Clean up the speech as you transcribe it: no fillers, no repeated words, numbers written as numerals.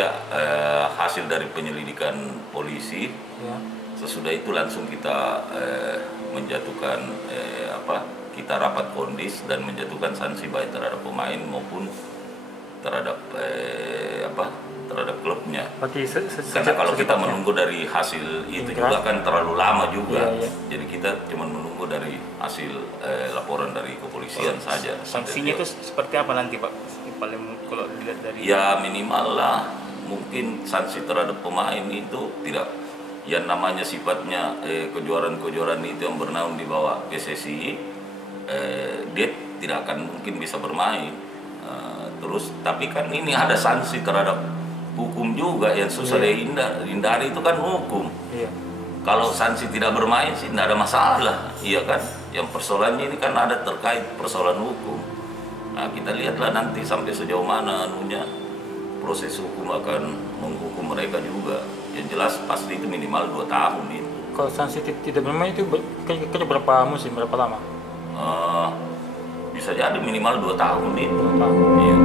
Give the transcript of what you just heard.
saja hasil dari penyelidikan polisi. Ya. Sesudah itu langsung kita menjatuhkan kita rapat kondis dan menjatuhkan sanksi baik terhadap pemain maupun terhadap terhadap klubnya. Karena kalau kita menunggu dari hasil itu juga kan terlalu lama juga. Iya. Jadi kita cuma menunggu dari hasil laporan dari kepolisian saja. Sanksinya itu seperti apa nanti Pak? Paling kalau dilihat dari ya minimal lah, mungkin sanksi terhadap pemain itu tidak, yang namanya sifatnya kejuaraan-kejuaraan itu yang bernaung di bawah PSSI, dia tidak akan mungkin bisa bermain. Terus tapi kan ini ada sanksi terhadap hukum juga yang susah dihindari, itu kan hukum. Iya. Kalau sanksi tidak bermain sih tidak ada masalah, iya kan? Yang persoalannya ini kan ada terkait persoalan hukum. Nah, kita lihatlah nanti sampai sejauh mana proses hukum akan menghukum mereka juga. Yang jelas pasti itu minimal 2 tahun itu. Kalau sanksi tidak bermain itu kira-kira berapa musim, berapa lama? Bisa jadi minimal 2 tahun itu. 2 tahun. Iya.